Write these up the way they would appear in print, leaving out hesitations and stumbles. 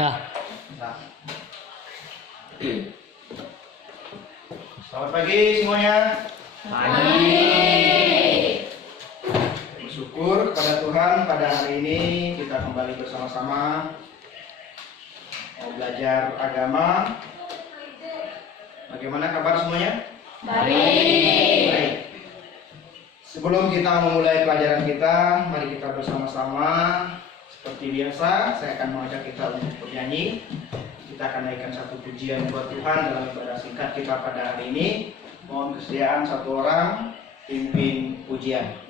Selamat pagi semuanya. Pagi. Bersyukur kepada Tuhan pada hari ini kita kembali bersama-sama mau belajar agama. Bagaimana kabar semuanya? Baik. Sebelum kita memulai pelajaran kita, mari kita bersama-sama seperti biasa. Saya akan mengajak kita untuk bernyanyi. Kita akan naikkan satu pujian buat Tuhan dalam ibadah singkat kita pada hari ini. Mohon kesediaan satu orang pimpin pujian.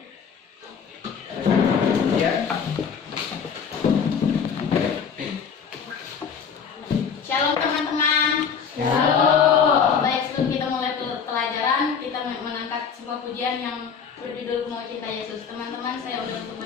Shalom teman-teman. Shalom. Baik, sebelum kita mulai pelajaran, kita mengangkat sebuah pujian yang berjudul Mau Cinta Yesus. Teman-teman, saya udah untuk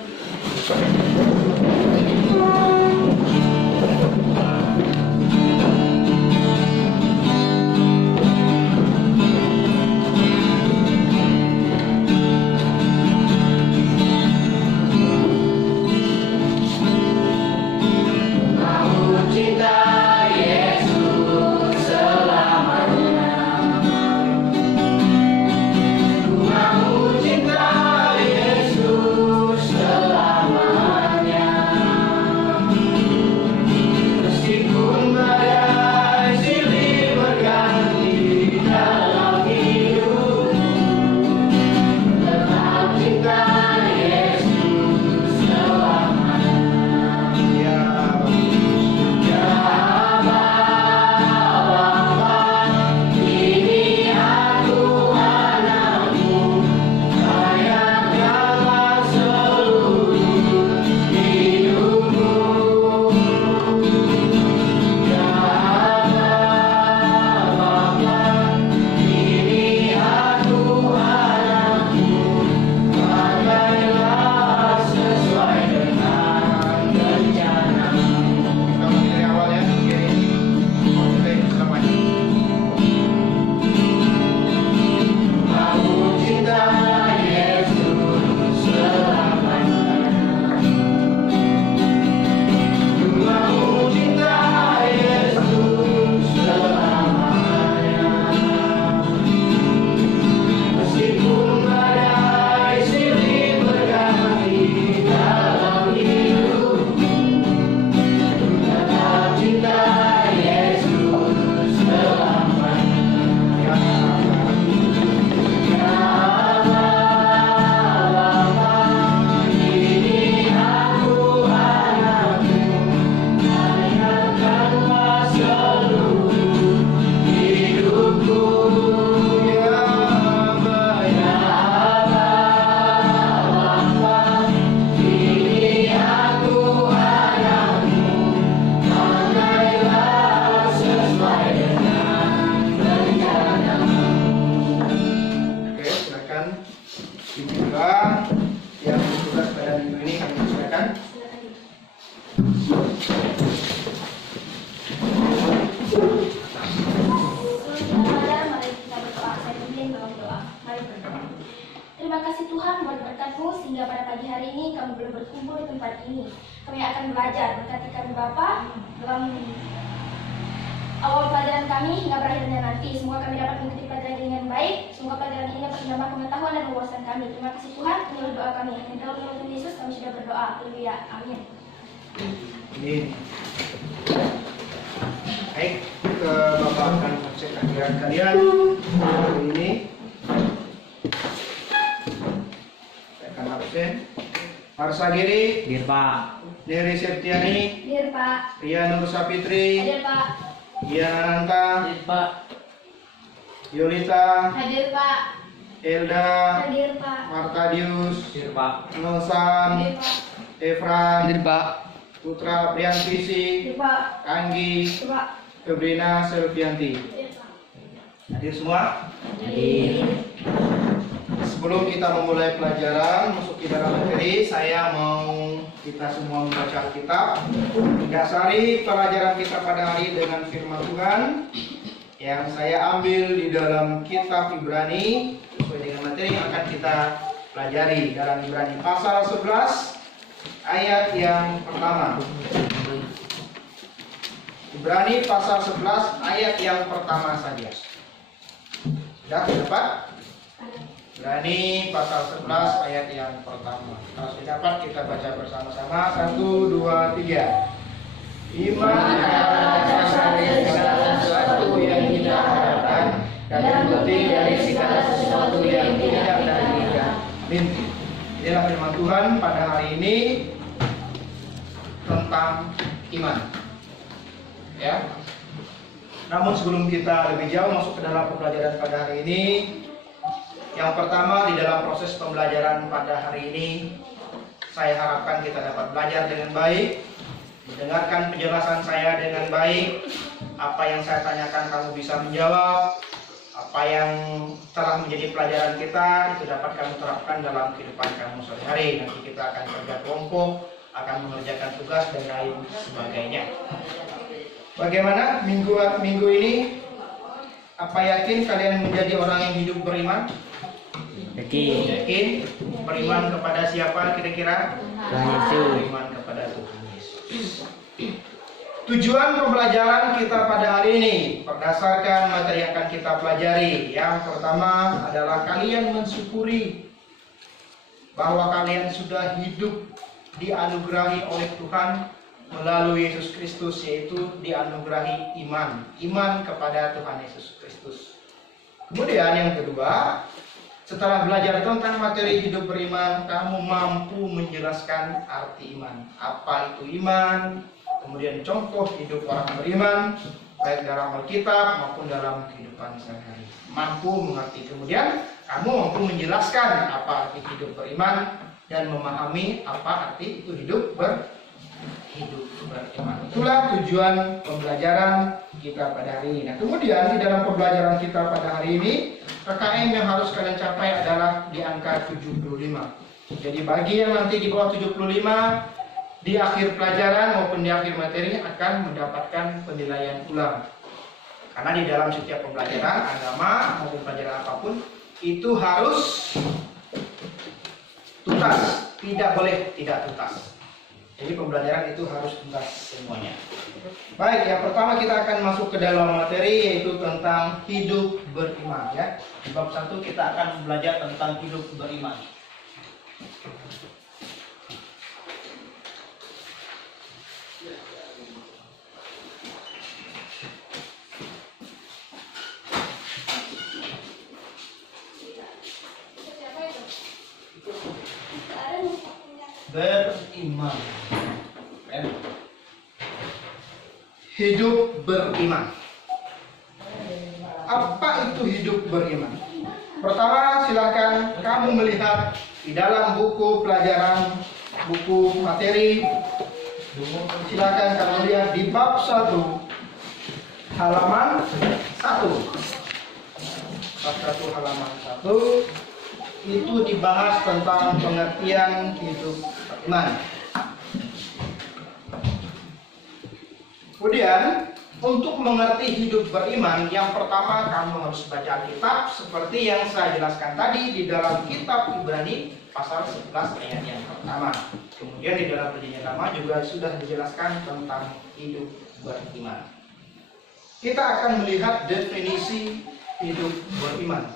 Marsagiri, Hadir Pak. Neri Septiani, Hadir Pak. Ria Nur Sapitri, Hadir Pak. Dian Ananta, Hadir Pak. Yolita, Hadir Pak. Elda, Hadir Pak. Martadius, Hadir Pak. Nosan, Hadir Pak. Efran, Hadir Pak. Putra Priantisi, Hadir Pak. Anggi, Hadir Pak. Febrina Selvianti. Hadir Pak. Hadir semua. Hadir. Sebelum kita memulai pelajaran, masuk ke dalam materi, saya mau kita semua membaca Alkitab. Dasari pelajaran kita pada hari dengan firman Tuhan yang saya ambil di dalam kitab Ibrani sesuai dengan materi yang akan kita pelajari dalam Ibrani pasal 11 ayat yang pertama. Ibrani pasal 11 ayat yang pertama saja. Sudah dapat? Ibrani pasal 11 ayat yang pertama. Kalau sudah dapat kita baca bersama-sama. 1, 2, 3. Iman adalah dasar dari segala sesuatu yang kita harapkan dan bukti dari segala sesuatu yang tidak terlihat. Amin. Inilah firman Tuhan pada hari ini tentang iman. Ya. Namun sebelum kita lebih jauh masuk ke dalam pembelajaran pada hari ini, yang pertama di dalam proses pembelajaran pada hari ini, saya harapkan kita dapat belajar dengan baik, mendengarkan penjelasan saya dengan baik. Apa yang saya tanyakan kamu bisa menjawab. Apa yang telah menjadi pelajaran kita itu dapat kamu terapkan dalam kehidupan kamu sehari-hari. Nanti kita akan kerja kelompok, akan mengerjakan tugas dan lain sebagainya. Bagaimana minggu ini? Apa yakin kalian menjadi orang yang hidup beriman? Yakin? Beriman kepada siapa kira-kira? Beriman kepada Tuhan Yesus. Tujuan pembelajaran kita pada hari ini berdasarkan materi yang akan kita pelajari. Yang pertama adalah kalian mensyukuri bahwa kalian sudah hidup dianugerahi oleh Tuhan melalui Yesus Kristus, yaitu dianugerahi iman kepada Tuhan Yesus Kristus. Kemudian yang kedua, setelah belajar tentang materi hidup beriman, kamu mampu menjelaskan arti iman. Apa itu iman? Kemudian contoh hidup orang beriman, baik dalam Alkitab maupun dalam kehidupan sehari-hari. Mampu mengerti. Kemudian kamu mampu menjelaskan apa arti hidup beriman dan memahami apa arti itu hidup beriman. Itulah tujuan pembelajaran kita pada hari ini. Nah, kemudian di dalam pembelajaran kita pada hari ini, RKM yang harus kalian capai adalah di angka 75. Jadi bagi yang nanti di bawah 75, di akhir pelajaran maupun di akhir materi akan mendapatkan penilaian ulang. Karena di dalam setiap pembelajaran agama maupun pelajaran apapun itu harus tuntas, tidak boleh tidak tuntas. Jadi pembelajaran itu harus tuntas semuanya. Baik, yang pertama kita akan masuk ke dalam materi, yaitu tentang hidup beriman, ya. Di bab 1 kita akan belajar tentang hidup beriman. Beriman. Hidup beriman. Apa itu hidup beriman? Pertama, silakan kamu melihat di dalam buku pelajaran, buku materi. Silakan kamu lihat di bab 1 halaman 1. Bab 1 halaman 1 itu dibahas tentang pengertian hidup beriman. Kemudian untuk mengerti hidup beriman, yang pertama kamu harus baca Alkitab seperti yang saya jelaskan tadi di dalam kitab Ibrani pasal 11 ayat yang pertama. Kemudian di dalam Perjanjian Lama juga sudah dijelaskan tentang hidup beriman. Kita akan melihat definisi hidup beriman.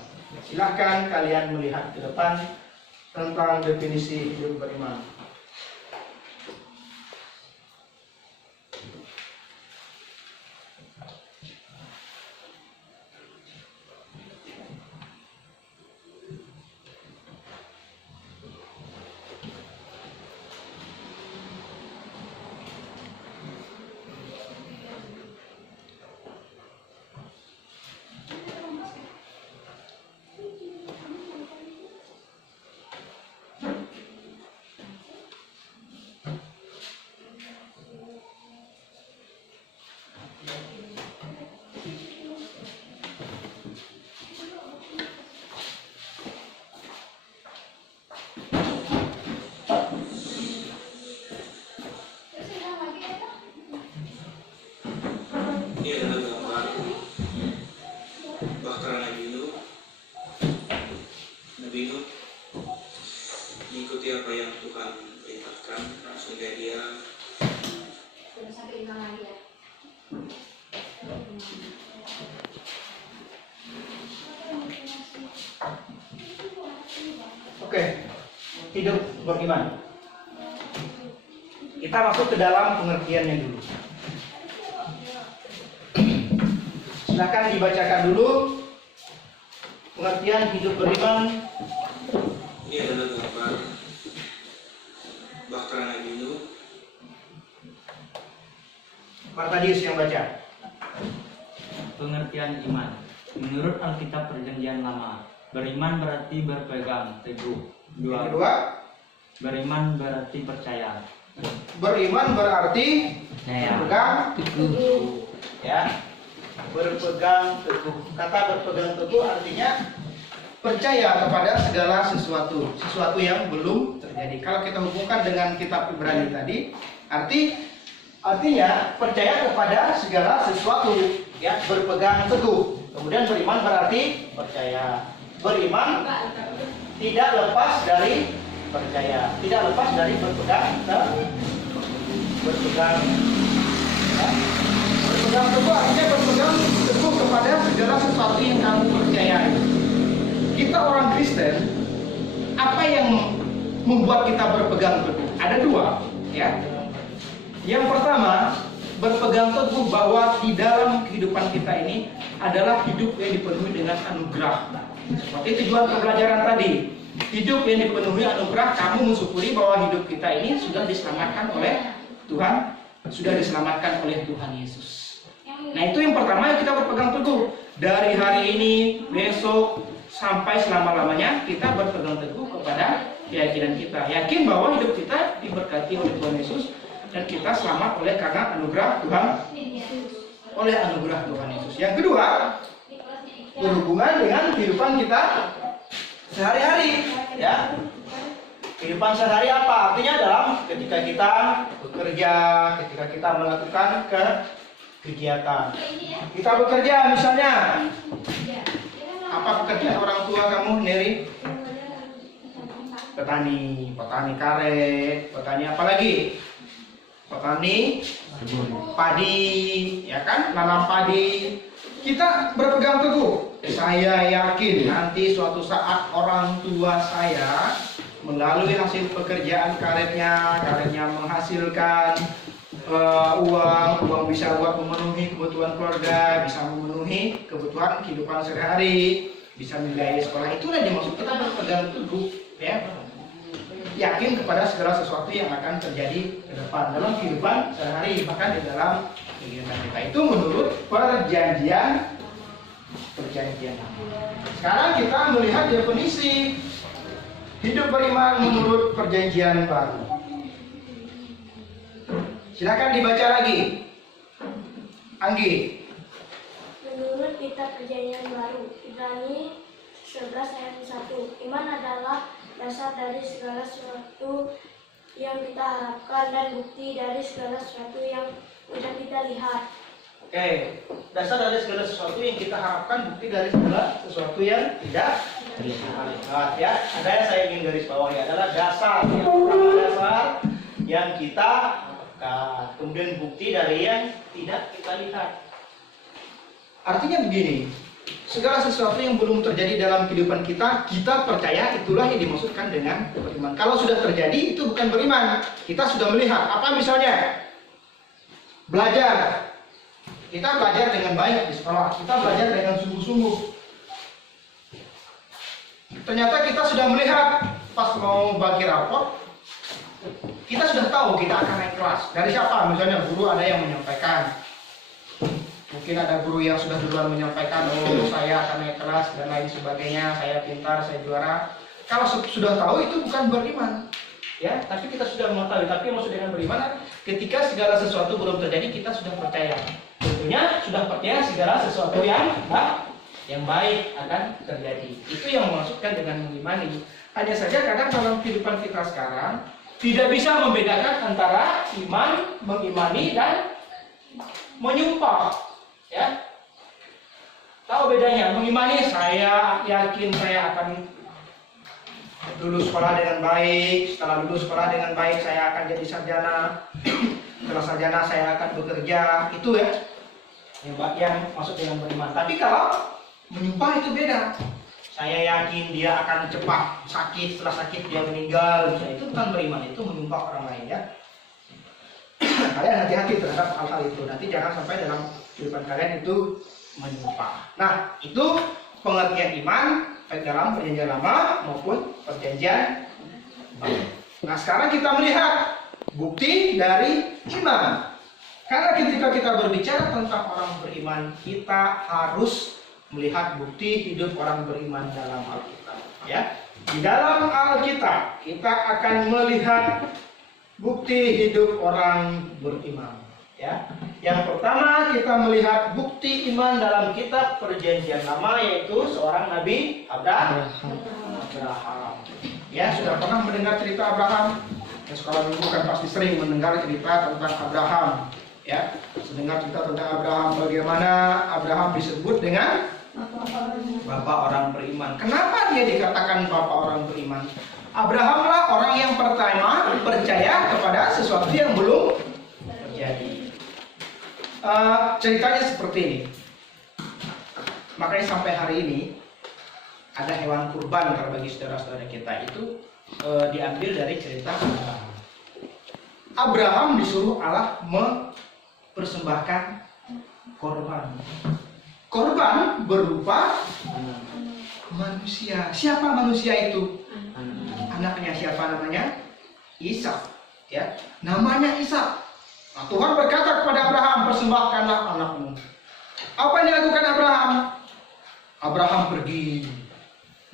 Silahkan kalian melihat ke depan tentang definisi hidup beriman. hidup beriman? Kita masuk ke dalam pengertiannya dulu. Silakan dibacakan dulu pengertian hidup beriman. Ini adalah gambar Bahtera Nabi Nuh. Martadius yang baca. Pengertian iman. Menurut Alkitab Perjanjian Lama, beriman berarti berpegang teguh. Yang kedua, Beriman berarti percaya. beriman berarti berpegang Teguh. ya. Berpegang teguh. Kata berpegang teguh artinya percaya kepada segala sesuatu yang belum terjadi. Kalau kita hubungkan dengan kitab Ibrani tadi, artinya percaya kepada segala sesuatu, ya, berpegang teguh. Kemudian beriman berarti percaya. Beriman tidak lepas dari percaya, tidak lepas dari berpegang teguh. Berpegang teguh artinya berpegang teguh kepada segala sesuatu yang kamu percayai. Kita orang Kristen, apa yang membuat kita berpegang teguh? Ada dua, ya. Yang pertama, berpegang teguh bahwa di dalam kehidupan kita ini adalah hidup yang dipenuhi dengan anugerah. Seperti tujuan pembelajaran tadi. Hidup yang dipenuhi anugerah, kamu mensyukuri bahwa hidup kita ini sudah diselamatkan oleh Tuhan, sudah diselamatkan oleh Tuhan Yesus. Nah, itu yang pertama yang kita berpegang teguh. Dari hari ini, besok, sampai selama-lamanya kita berpegang teguh kepada keyakinan kita. Yakin bahwa hidup kita diberkati oleh Tuhan Yesus dan kita selamat oleh karena anugerah Tuhan, oleh anugerah Tuhan Yesus. Yang kedua, berhubungan dengan kehidupan kita sehari-hari, ya. Kehidupan sehari apa? Artinya dalam ketika kita bekerja, ketika kita melakukan kegiatan. Kita bekerja misalnya. Apa pekerjaan orang tua kamu, Neri? Petani karet, petani apa lagi? Petani padi, ya kan? Nanam padi. Kita berpegang teguh. Saya yakin nanti suatu saat orang tua saya melalui hasil pekerjaan karetnya menghasilkan uang bisa buat memenuhi kebutuhan keluarga, bisa memenuhi kebutuhan kehidupan sehari-hari, bisa membiayai sekolah. Itulah yang dimaksud kita berpegang teguh, ya. Yakin kepada segala sesuatu yang akan terjadi ke depan dalam kehidupan sehari-hari, bahkan di dalam kehidupan kita. Itu menurut perjanjian. Sekarang kita melihat definisi hidup beriman menurut perjanjian baru. Silakan dibaca lagi, Anggi. Menurut kitab perjanjian baru, Ibrani 11 ayat 1, iman adalah dasar dari segala sesuatu yang kita harapkan dan bukti dari segala sesuatu yang sudah kita lihat. Oke, dasar dari segala sesuatu yang kita harapkan, bukti dari segala sesuatu yang tidak terlihat. Ya, ada yang saya ingin garis bawahi adalah dasar, dasar yang kita harapkan, kemudian bukti dari yang tidak kita lihat. Artinya begini, segala sesuatu yang belum terjadi dalam kehidupan kita, kita percaya, itulah yang dimaksudkan dengan beriman. Kalau sudah terjadi, itu bukan beriman. Kita sudah melihat, apa misalnya? Belajar. Kita belajar dengan baik di sekolah, kita belajar dengan sungguh-sungguh. Ternyata kita sudah melihat, pas mau bagi raport, kita sudah tahu kita akan naik kelas. Dari siapa? Misalnya guru ada yang menyampaikan. Mungkin ada guru yang sudah duluan menyampaikan, oh saya akan naik kelas dan lain sebagainya, saya pintar, saya juara. Kalau sudah tahu itu bukan beriman, ya. Tapi kita sudah mengetahui. Tapi maksud dengan beriman, ketika segala sesuatu belum terjadi, kita sudah percaya. Tentunya sudah percaya segala sesuatu yang baik akan terjadi. Itu yang dimaksudkan dengan mengimani. Hanya saja kadang dalam kehidupan kita sekarang tidak bisa membedakan antara iman, mengimani dan menyumpah. Ya, tahu bedanya? Mengimani, saya yakin saya akan lulus sekolah dengan baik. Setelah lulus sekolah dengan baik, saya akan jadi sarjana. Setelah sarjana, saya akan bekerja. Itu ya, yang maksud dengan beriman. Tapi kalau menyumpah itu beda. saya yakin dia akan cepat sakit, setelah sakit dia meninggal. Itu bukan beriman, itu menyumpah orang lain ya. Kalian hati-hati terhadap hal-hal itu. Nanti jangan sampai dalam kehidupan kalian itu menyumpah. Nah, itu pengertian iman baik dalam perjanjian lama maupun perjanjian baru. Nah, sekarang kita melihat bukti dari iman. Karena ketika kita berbicara tentang orang beriman, kita harus melihat bukti hidup orang beriman dalam Alkitab. Ya, di dalam Alkitab kita akan melihat bukti hidup orang beriman. Ya, yang pertama kita melihat bukti iman dalam kitab Perjanjian Lama, yaitu seorang Nabi Abraham. Ya, sudah pernah mendengar cerita Abraham? Ya, sekolah minggu kan pasti sering mendengar cerita tentang Abraham. Ya, mendengar cerita tentang Abraham, bagaimana Abraham disebut dengan Bapak orang beriman. Kenapa dia dikatakan Bapak orang beriman? Abrahamlah orang yang pertama percaya kepada sesuatu yang belum terjadi. Ceritanya seperti ini. Makanya sampai hari ini ada hewan kurban kalau bagi saudara-saudara kita itu diambil dari cerita Abraham. Abraham disuruh Allah mempersembahkan korban. Korban berupa manusia. Siapa manusia itu? Anaknya siapa namanya? Ishak. Ya, namanya Ishak. Nah, Tuhan berkata kepada Abraham, persembahkanlah anakmu. Apa yang dilakukan Abraham? Abraham pergi.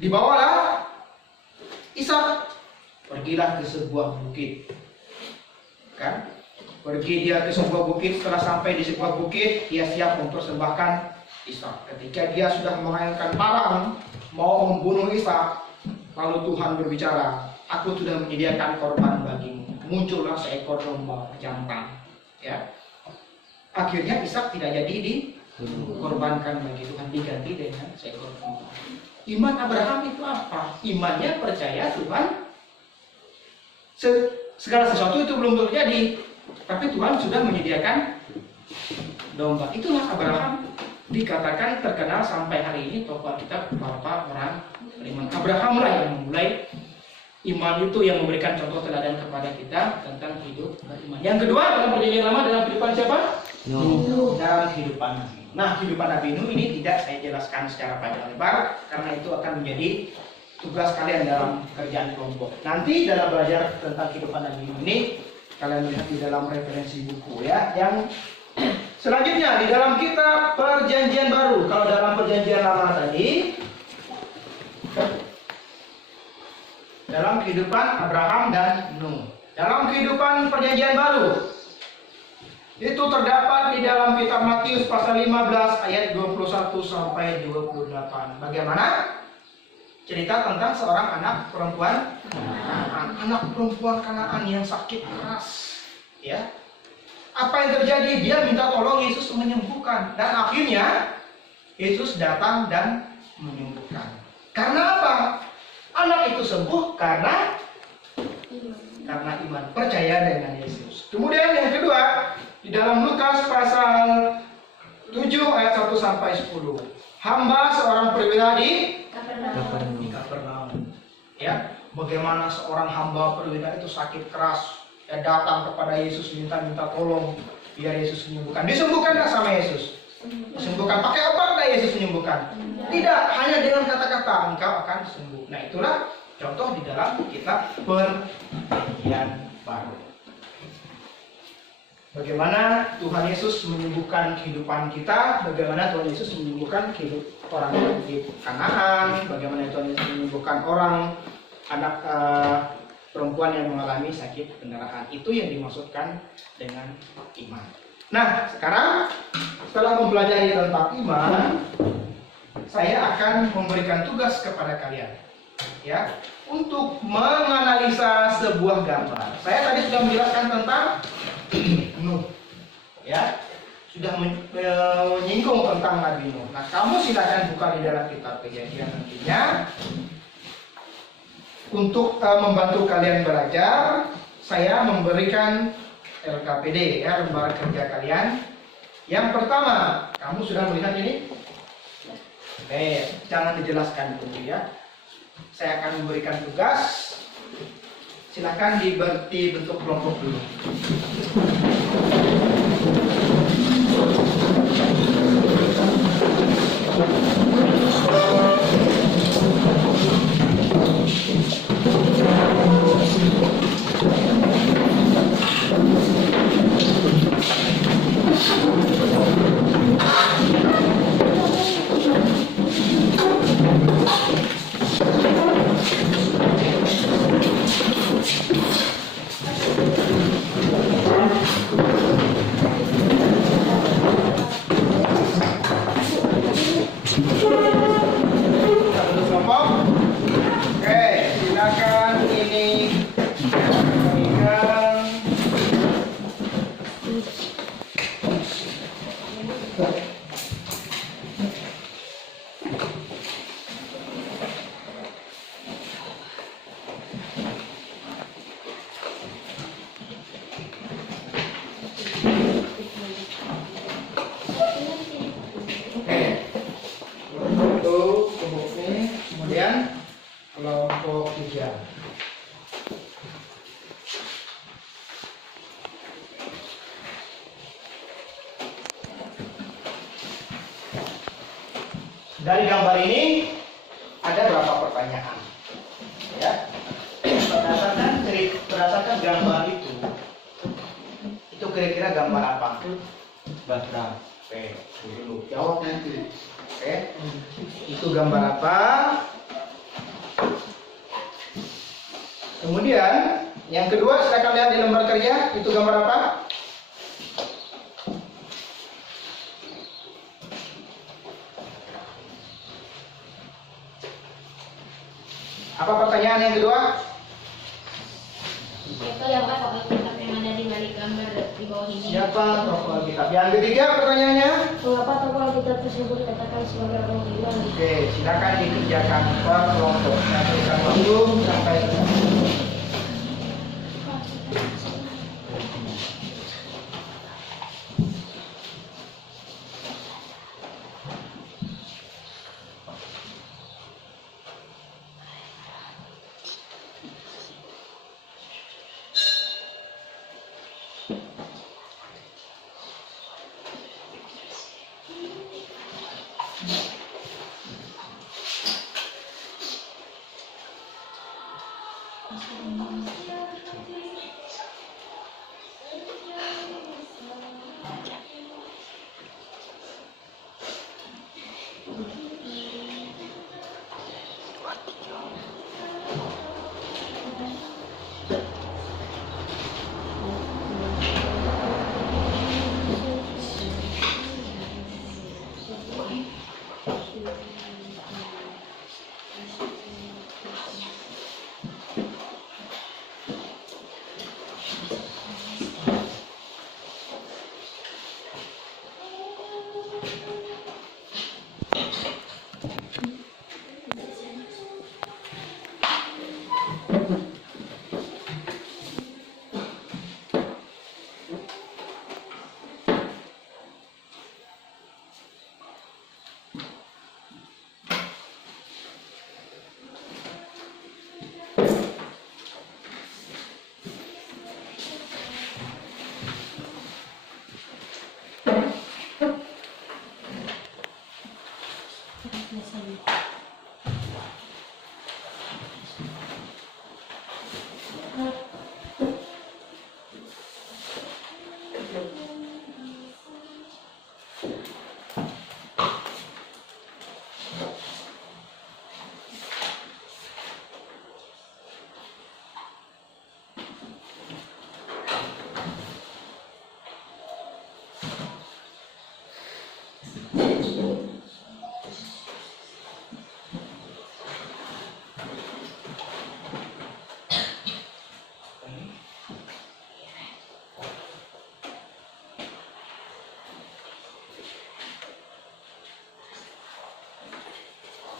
Dibawalah Ishak. Pergilah ke sebuah bukit. Kan? Pergi dia ke sebuah bukit. Setelah sampai di sebuah bukit, dia siap mempersembahkan Ishak. Ketika dia sudah memainkan parang, mau membunuh Ishak, lalu Tuhan berbicara, aku sudah menyediakan korban bagimu. Muncullah seekor domba jantan. Ya. Akhirnya Ishak tidak jadi dikorbankan bagi Tuhan, diganti dengan seekor domba. Iman Abraham itu apa? Imannya percaya Tuhan segala sesuatu itu belum terjadi, tapi Tuhan sudah menyediakan domba. Itulah Abraham, dikatakan terkenal sampai hari ini tokoh Alkitab Bapak orang beriman. Abraham lah yang memulai iman itu, yang memberikan contoh teladan kepada kita tentang hidup beriman. Yang kedua, dalam perjanjian lama dalam kehidupan siapa? Nuh. Dalam kehidupan Nabi. Nah, kehidupan Nabi Nuh ini tidak saya jelaskan secara panjang lebar karena itu akan menjadi tugas kalian dalam pekerjaan kelompok. Nanti dalam belajar tentang kehidupan Nabi Nuh ini kalian lihat di dalam referensi buku ya. Yang selanjutnya di dalam kitab Perjanjian Baru. Kalau dalam Perjanjian Lama tadi, dalam kehidupan Abraham dan Nuh. Dalam kehidupan Perjanjian Baru, itu terdapat di dalam kitab Matius pasal 15 ayat 21 sampai 28. Bagaimana? Cerita tentang seorang anak perempuan Kanaan. Anak perempuan Kanaan yang sakit keras. Ya. Apa yang terjadi? Dia minta tolong Yesus menyembuhkan. Dan akhirnya Yesus datang dan menyembuhkan. Karena apa? Anak itu sembuh karena iman, percaya dengan Yesus. Kemudian yang kedua, di dalam Lukas pasal 7 ayat 1 sampai 10. Hamba seorang perwira di Kapernaum. Ya, bagaimana seorang hamba perwira itu sakit keras, ya datang kepada Yesus minta tolong biar Yesus menyembuhkan. Disembuhkan nggak sama Yesus? Disembuhkan. Pakai obat nggak Yesus menyembuhkan? Tidak, hanya dengan kata-kata engkau akan sembuh. Nah, itulah contoh di dalam kitab Perjanjian Baru. Bagaimana Tuhan Yesus menyembuhkan kehidupan kita, bagaimana Tuhan Yesus menyembuhkan kehidupan orang di Kanaan, bagaimana Tuhan Yesus menyembuhkan orang anak perempuan yang mengalami sakit pendarahan. Itu yang dimaksudkan dengan iman. Nah, sekarang setelah mempelajari tentang iman, saya akan memberikan tugas kepada kalian, ya, untuk menganalisa sebuah gambar. Saya tadi sudah menjelaskan tentang Nuh, ya, sudah menyinggung tentang Nabi Nuh. Nah, kamu silakan buka di dalam kitab Kejadian nantinya untuk membantu kalian belajar. Saya memberikan LKPD, ya, lembar kerja kalian. Yang pertama, kamu sudah melihat ini? Jangan dijelaskan dulu ya. Saya akan memberikan tugas. Silakan dibentuk kelompok dulu. Bentuk kelompok. Oke, silakan ini pegang. Untuk kelompok ini, kemudian kelompok 3. Dari gambar ini ada berapa pertanyaan? Ya, berdasarkan gambar itu kira-kira gambar apa? Batrang. Oke, dulu jawab nanti. Oke, itu gambar apa? Kemudian yang kedua, silakan lihat di lembar kerja, itu gambar apa? Apa pertanyaan yang kedua? Itu yang tokoh kitab yang ada di balik gambar di bawah ini. Siapa tokoh Alkitab? Yang ketiga pertanyaannya? Mengapa tokoh Alkitab tersebut dikatakan sebagai orang beriman? Oke, silakan dikerjakan per kelompok. Saya berikan waktu sampai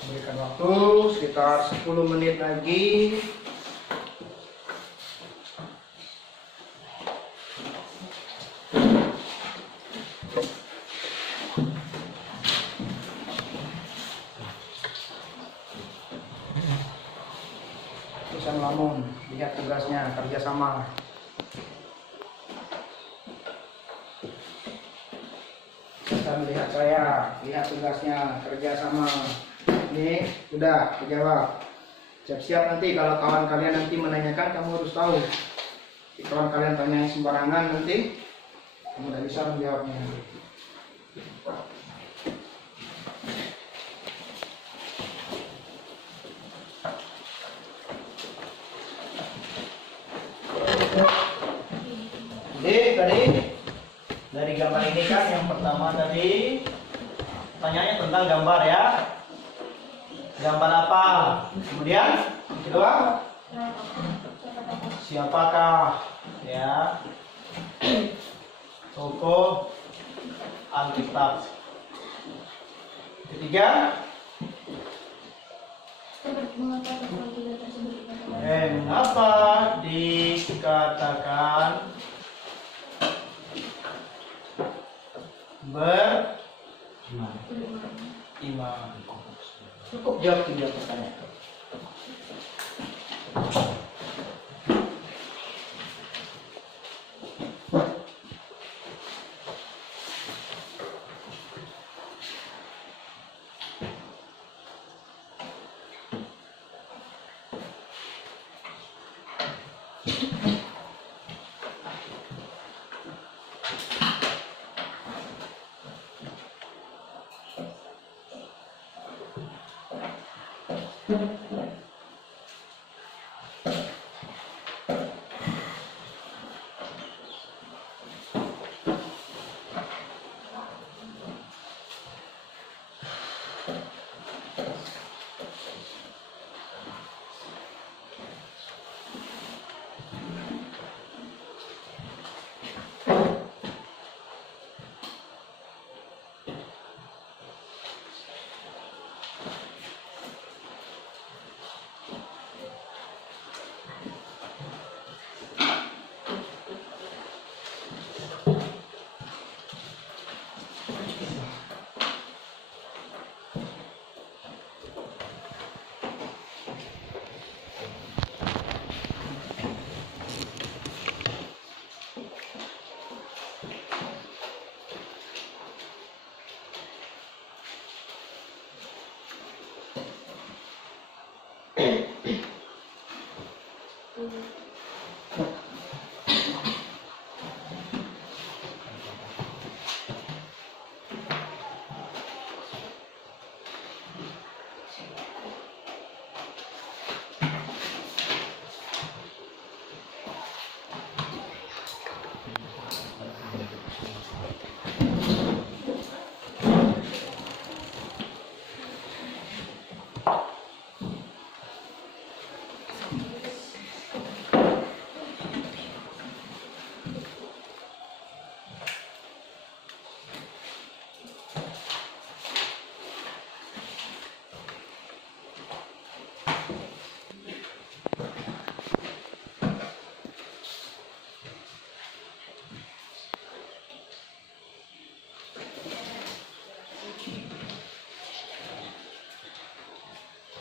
berikan waktu sekitar 10 menit lagi. kerjasama. Kita melihat saya, lihat tugasnya, kerjasama. Ini sudah dijawab. Siap-siap nanti kalau kawan kalian nanti menanyakan, kamu harus tahu. Jika kawan kalian tanya sembarangan nanti, kamu tidak bisa menjawabnya. Jadi tadi dari gambar ini kan yang pertama tadi pertanyaannya tentang gambar ya. Gambar apa? Kemudian kedua, siapakah ya tokoh Alkitab? Ketiga, mengapa dikatakan beriman? Cukup jawab 3 pertanyaan.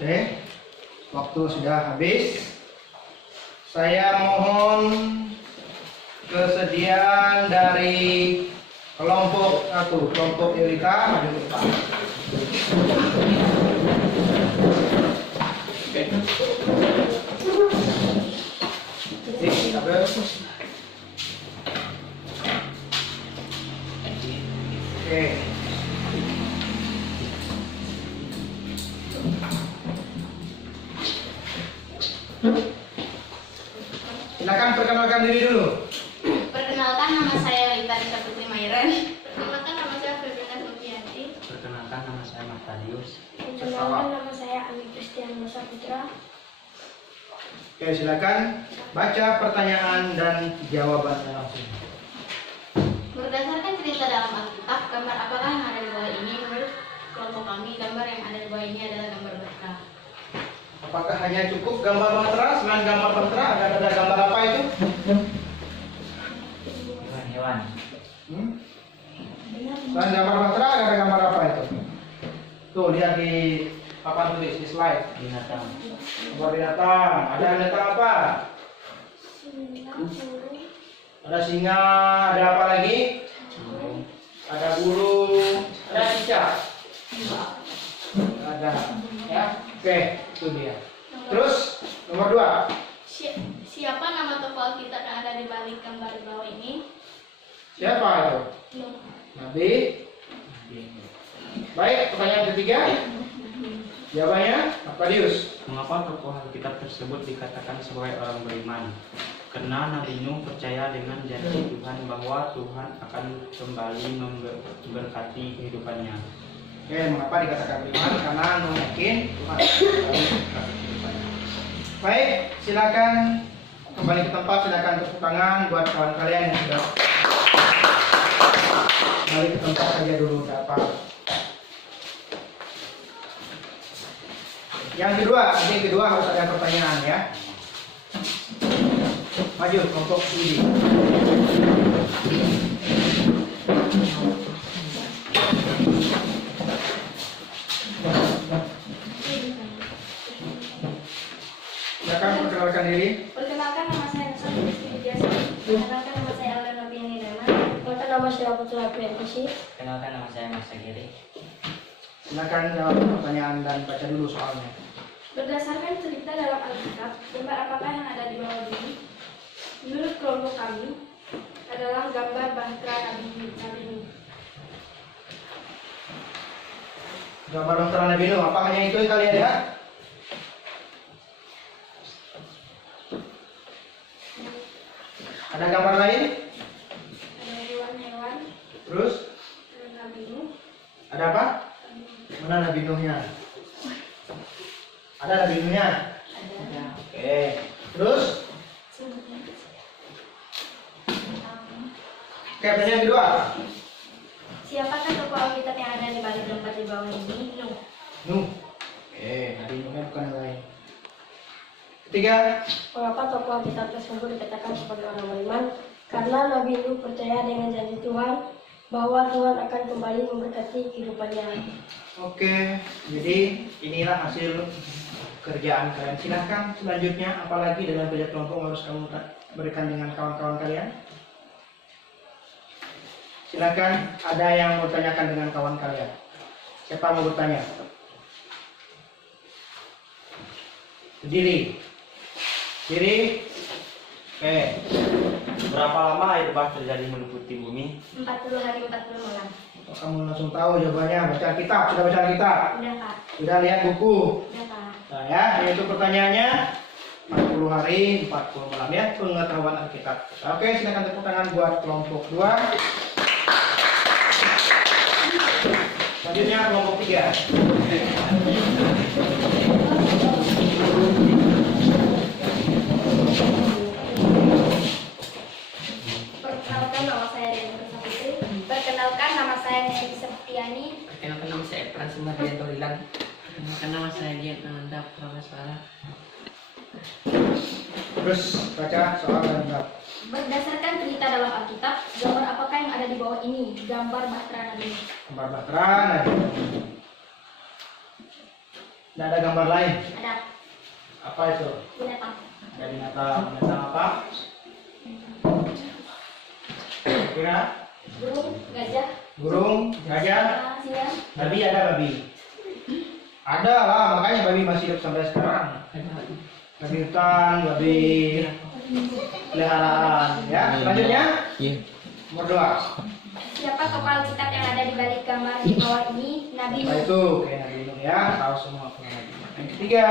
Oke, waktu sudah habis. Saya mohon kesediaan dari kelompok 1, kelompok Eureka maju ke depan. Oke. Silakan perkenalkan diri dulu. Perkenalkan, nama saya Lita Risa Putri Mairen. Perkenalkan, nama saya Febrina Sulfianti. Perkenalkan, nama saya Martadius. Perkenalkan, nama saya Ami Kristian Musa Putra. Oke, silakan baca pertanyaan dan jawabannya langsung. Berdasarkan cerita dalam Alkitab, gambar apakah yang ada di bawah ini? Menurut kelompok kami, gambar yang ada di bawah ini adalah gambar berkah. Apakah hanya cukup gambar bahtera? Selain gambar bahtera ada gambar apa itu? Hewan. Selain gambar bahtera ada gambar apa itu? Tuh lihat di papan tulis di slide. Binatang. Gambar binatang. Ada binatang apa? Ada singa, ada apa lagi? Ada burung, ada cicak. Ada, ya. Oke, itu dia. Terus nomor 2. Siapa nama tokoh Alkitab yang ada di balik gambar di bawah ini? Siapa itu? Nuh. Nabi. Baik, pertanyaan ketiga. Jawabannya apa, Dius? Mengapa tokoh Alkitab tersebut dikatakan sebagai orang beriman? Karena Nabi Nuh percaya dengan janji Tuhan bahwa Tuhan akan kembali memberkati kehidupannya. Oke, mengapa dikatakan beriman? Karena Nuh yakin Tuhan akan kembali memberkati kehidupannya. Baik, silakan kembali ke tempat. Silakan tepuk tangan buat kawan kalian yang sudah kembali ke tempat saja dulu, tidak apa. Yang kedua harus ada pertanyaan ya. Maju kelompok studi. Silakan perkenalkan diri. Perkenalkan nama saya Nasa Rizky Biasa. Perkenalkan nama saya Alden Nobiani Dana. Perkenalkan nama saya Putra Priyankusi. Kenalkan nama saya Mas Sagiri. Silakan jawab pertanyaan dan baca dulu soalnya. Berdasarkan cerita dalam Alkitab, gambar apakah yang ada di bawah ini? Menurut kelompok kami, adalah gambar bahtera Nabi Nuh. Gambar dokter Nabi Nuh, apa hanya itu yang kalian lihat? Ada gambar lain? Ada hewan-hewan, Terus ada Nabi Nuh, ada apa? Mana Nabi Nuhnya? Ada Nabi Nuhnya? Ada. Oke. Terus? Oke, pertanyaan kedua. Siapakah tokoh Alkitab yang ada di balik gambar di bawah ini? Nuh. Nuh. Oke, Nabi Nuhnya bukan yang lain. Ketiga. Mengapa tokoh Alkitab tersebut dikatakan sebagai orang beriman? Karena Nabi Nuh percaya dengan janji Tuhan bahwa Tuhan akan kembali memberkati kehidupannya. Oke, jadi inilah hasil kerjaan kalian. Silahkan selanjutnya, apalagi dalam kerja kelompok harus kamu berikan dengan kawan-kawan kalian. Silahkan, ada yang mau tanyakan dengan kawan kalian. Siapa mau bertanya? Berdiri. Diri. Oke. Berapa lama air bah terjadi meliputi bumi? 40 hari 40 malam. Oh, kamu langsung tahu jawabannya. Baca Alkitab. Sudah baca Alkitab? Udah Kak. Sudah lihat buku? Udah Kak. Nah ya, yaitu pertanyaannya 40 hari 40 malam ya, pengetahuan Alkitab. Oke, silakan tepuk tangan buat kelompok 2. Selanjutnya kelompok 3. Perkenalkan nama saya Dian Kesaputri. Perkenalkan nama saya Neri Septiani. Perkenalkan nama saya Efran Sumardianto Hilang. Perkenalkan nama saya Dian Ananda Prameswara. Terus baca soal dan jawab. Berdasarkan cerita dalam Alkitab, gambar apakah yang ada di bawah ini? Gambar bahtera Nabi Nuh. Gambar bahtera. Tidak ada gambar lain. Ada Apa itu? binatang. Ada binatang. Binatang apa? Kira? Burung, gajah, Burung, gajah, singa. babi. Ada babi. Ada lah, makanya babi masih hidup sampai sekarang. Babi hutan, babi peliharaan. Ya, selanjutnya Iya. nomor 2. Siapa tokoh Alkitab yang ada di balik gambar di bawah ini? Nabi Nah Nuh. itu kayak Nabi Nuh ya, tahu semua Nabi Nuh. Yang ketiga,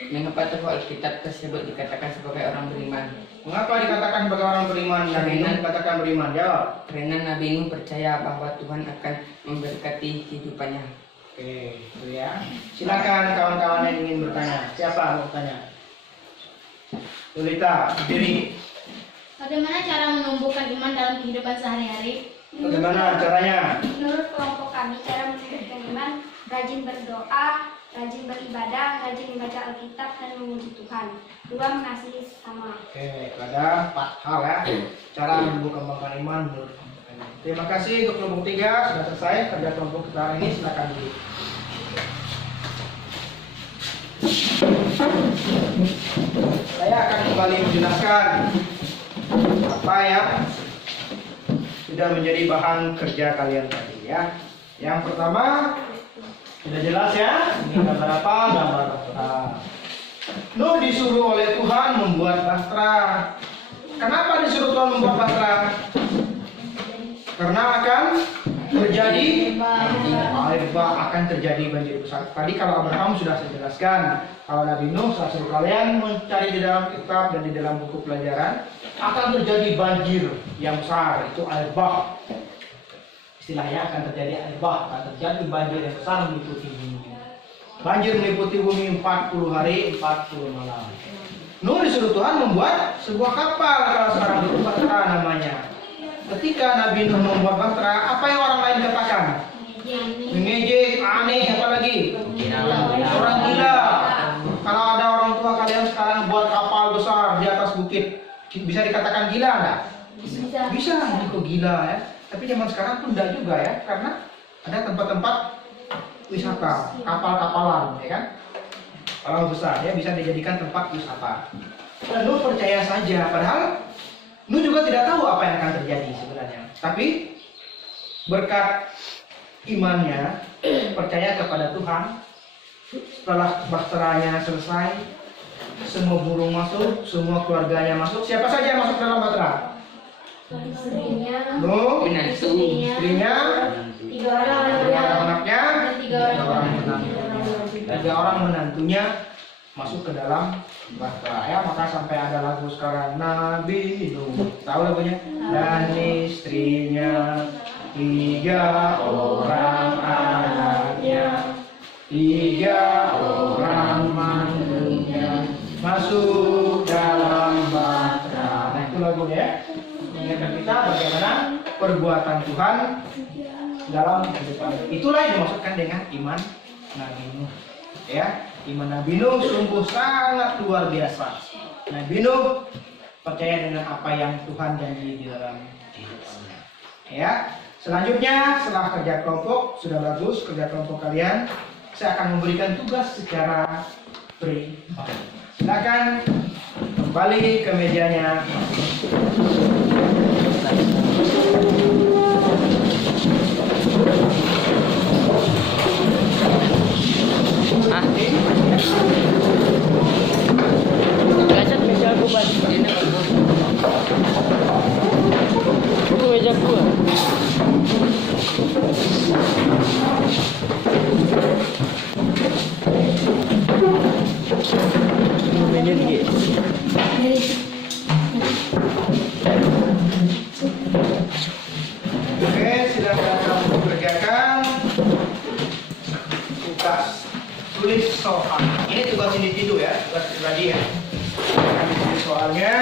Mengapa tokoh Alkitab tersebut dikatakan sebagai orang beriman? mengapa dikatakan sebagai orang beriman? Nabi Nuh dikatakan beriman. Jawab. Karena Nabi Nuh percaya bahwa Tuhan akan memberkati kehidupannya. Oke, itu ya. Silakan kawan-kawan yang ingin bertanya. Siapa mau bertanya? Lolita, berdiri. Bagaimana cara menumbuhkan iman dalam kehidupan sehari-hari? Bagaimana caranya? Menurut kelompok kami, cara menumbuhkan iman, rajin berdoa, rajin beribadah, rajin membaca Alkitab, dan memuji Tuhan. 2. Mengasihi sesama. Oke, ada 4 hal ya. Cara menumbuhkan iman menurut kelompok ini. Terima kasih untuk kelompok 3 sudah selesai kerja kelompok kita hari ini. Silakan dulu. Saya akan kembali menjelaskan apa yang sudah menjadi bahan kerja kalian tadi ya. Yang pertama sudah jelas ya. Ini gambar apa? Gambar bahtera. Nuh disuruh oleh Tuhan membuat bahtera. Kenapa disuruh Tuhan membuat bahtera? Karena akan terjadi air bah, akan terjadi banjir besar. Tadi kalau Abraham sudah saya jelaskan. Kalau Nabi Nuh, saya suruh kalian mencari di dalam kitab dan di dalam buku pelajaran, akan terjadi banjir yang besar, itu air bah. Istilahnya akan terjadi air bah, akan terjadi banjir yang besar meliputi bumi. Banjir meliputi bumi 40 hari, 40 malam. Nuh disuruh Tuhan membuat sebuah kapal, kalau sekarang itu bahtera namanya. Ketika Nabi Nuh membuat bahtera, apa yang orang lain katakan? Mengejek, aneh, apalagi? Orang gila. Kalau ada orang tua kalian sekarang buat kapal besar di atas bukit, bisa dikatakan gila nggak? Bisa, ini kok gila ya. Tapi zaman sekarang pun enggak juga ya, karena ada tempat-tempat wisata, kapal-kapalan, ya kan? Kapal besar ya, bisa dijadikan tempat wisata. Dan Nuh percaya saja, padahal Nuh juga tidak tahu apa yang akan terjadi sebenarnya. Tapi berkat imannya, percaya kepada Tuhan, setelah bahteranya selesai, semua burung masuk, semua keluarganya masuk. Siapa saja yang masuk dalam bahtera? Nuh, istrinya, 3 orang anaknya, dan 3 orang menantunya masuk ke dalam bahtera ya. Maka sampai ada lagu sekarang Nabi Nuh, tahu lagunya? Dan istrinya, 3 orang anaknya, 3 orang mantunya masuk dalam bahtera. Nah, itu lagunya ya. Mengingatkan kita bagaimana perbuatan Tuhan dalam kehidupan. Itulah yang dimaksudkan dengan iman Nabi Nuh. Ya, iman Nabi Nuh sungguh sangat luar biasa. Nabi Nuh percaya dengan apa yang Tuhan janji di dalam hidupnya. Ya, selanjutnya setelah kerja kelompok sudah bagus kerja kelompok kalian, saya akan memberikan tugas secara pribadi. Silakan kembali ke mejanya. Kacat meja aku balik ini bagus. Itu meja aku. Menit gitu. Oke, silakan kamu kerjakan tugas tulis soal. Ini tugas individu ya, tugas pribadi ya. Akan ditulis soalnya.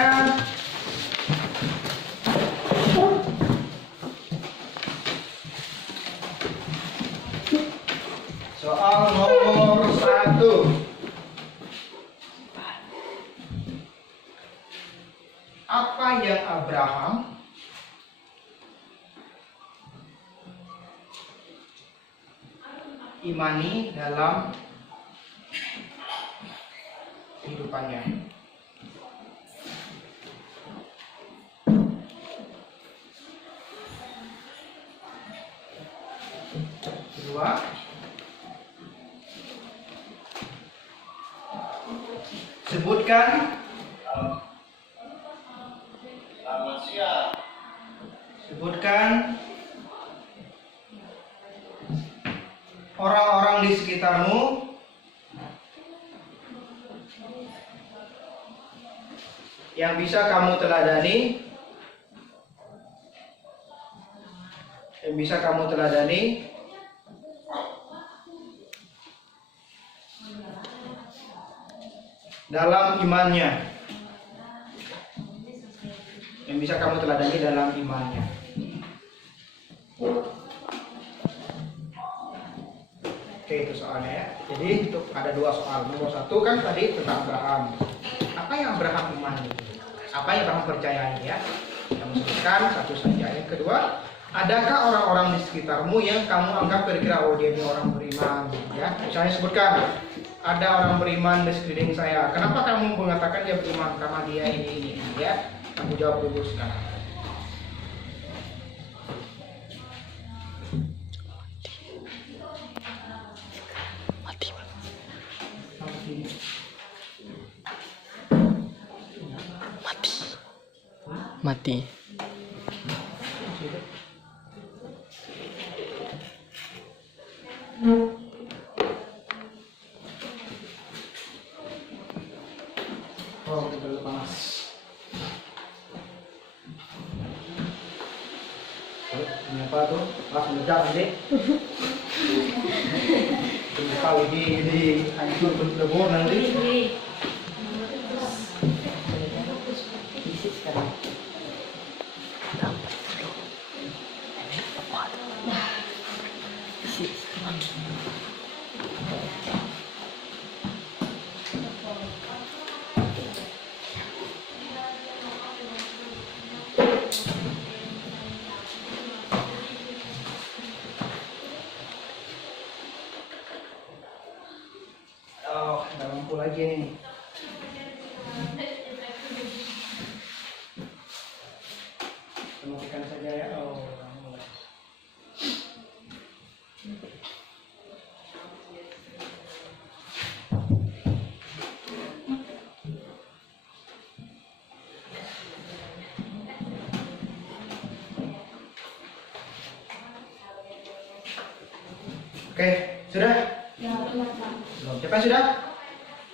Soal nomor 1. Apa yang Abraham imani dalam kehidupannya? Kedua, sebutkan orang-orang di sekitarmu yang bisa kamu teladani, dalam imannya, dalam imannya. Oke, itu soalnya ya. Jadi untuk ada 2 soal. Nomor 1 kan tadi tentang Abraham. Apa yang Abraham imani? Apa yang Abraham percayai ya? Yang sebutkan 1 saja. Yang kedua, Adakah orang-orang di sekitarmu yang kamu anggap kira-kira oh dia ini orang beriman, ya? Misalnya sebutkan ada orang beriman di sekeliling saya. Kenapa kamu mengatakan dia beriman? Karena dia ini, ya. Kamu jawab dulu sekarang. Mati. Oh, terlalu panas. Oh, ini apa tuh? Langsung meledak nanti. Kalau di hancur berlebur nanti. Oh, ada lampu lagi nih. Matikan saja ya. Oh, mulai. Oke, sudah? Belum. Siapa sudah?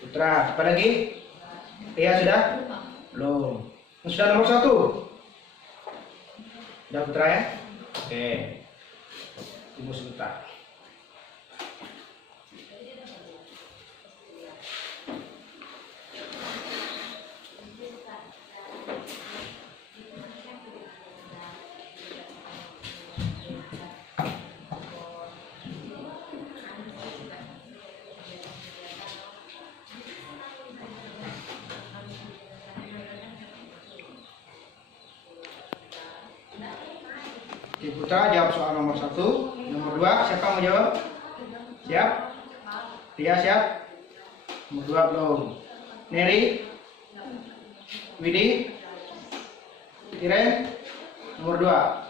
Putra. Siapa lagi? Ria sudah? Belum. Sudah nomor 1. Sudah Putra ya? Oke. Tunggu sebentar. Oke, Putra jawab soal nomor 1. Nomor 2, siapa mau jawab? Siap? Ria siap? Nomor 2 belum. Neri? Widi? Iren? Nomor 2.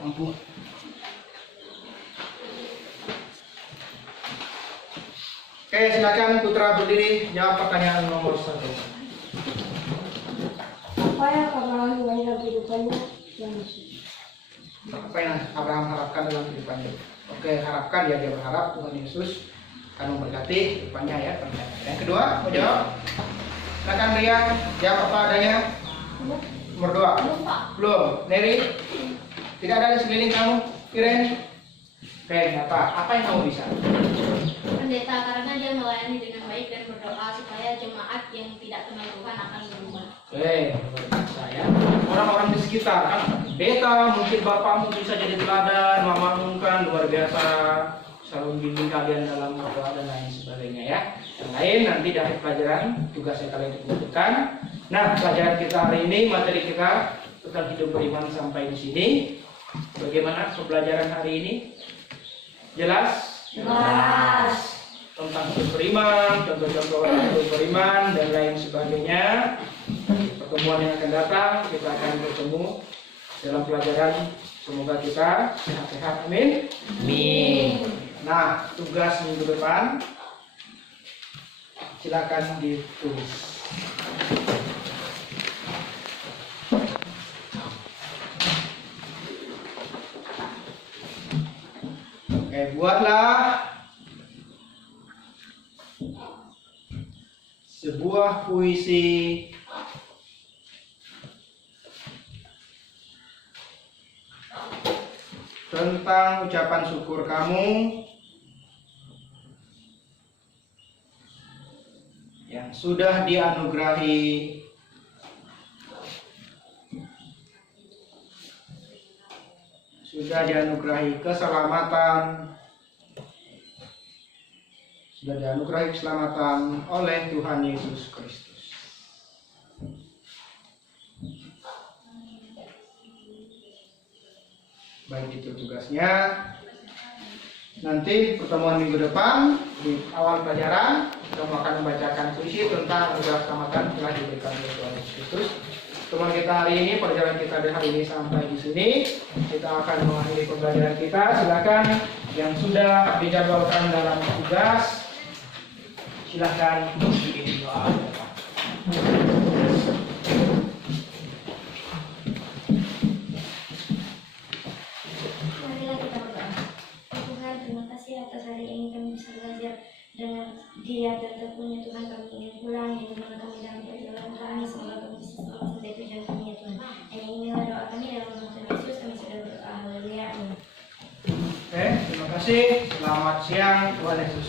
Lampu. Oke, silakan Putra berdiri jawab pertanyaan nomor 1. Apa yang Abraham inginkan dalam kehidupannya? Apa yang Abraham harapkan dalam kehidupannya? Oke, harapkan ya, dia berharap Tuhan Yesus akan memberkati kehidupannya ya. Yang kedua, mau jawab? Silakan Ria, jawab apa adanya. Nomor 2. Belum. Neri? Tidak ada di sekeliling kamu. Iren? Oke, apa yang kamu bisa? Pendeta, karena dia melayani dengan baik dan berdoa supaya jemaat yang tidak kenal Tuhan akan berubah. Oke, saya orang-orang di sekitar kan, pendeta, mungkin bapakmu bisa jadi teladan, mamamu kan luar biasa, selalu bimbing kalian dalam berdoa dan lain sebagainya ya. Yang lain nanti dari pelajaran tugasnya kalian kumpulkan. Nah, pelajaran kita hari ini, materi kita tentang hidup beriman sampai di sini. Bagaimana pembelajaran hari ini? Jelas? Jelas. Tentang hidup beriman, contoh-contoh orang hidup beriman dan lain sebagainya. pertemuan yang akan datang kita akan bertemu dalam pelajaran. Semoga kita sehat-sehat. Amin. Amin. Nah, tugas minggu depan silakan ditulis. Oke, buatlah sebuah puisi tentang ucapan syukur kamu yang sudah dianugerahi keselamatan, oleh Tuhan Yesus Kristus. Baik, itu tugasnya. Nanti pertemuan minggu depan di awal pelajaran kita akan membacakan puisi tentang anugerah keselamatan telah diberikan oleh Tuhan Yesus Kristus. Pertemuan kita hari ini, pelajaran kita hari ini sampai di sini. Kita akan mengakhiri pembelajaran kita. Silakan yang sudah dijadwalkan dalam tugas, silakan diiringi doa. Marilah kita berdoa. Tuhan, terima kasih atas hari ini kami bisa belajar dengan Dia dan tentunya Tuhan kami ingin pulang di rumah kami dalam perjalanan kami. Semoga kami bisa selamat sampai tujuan kami ya Tuhan. Dan inilah doa kami dalam nama Tuhan Yesus kami sudah berdoa. Haleluya. Amin. Oke, terima kasih. Selamat siang, Tuhan Yesus.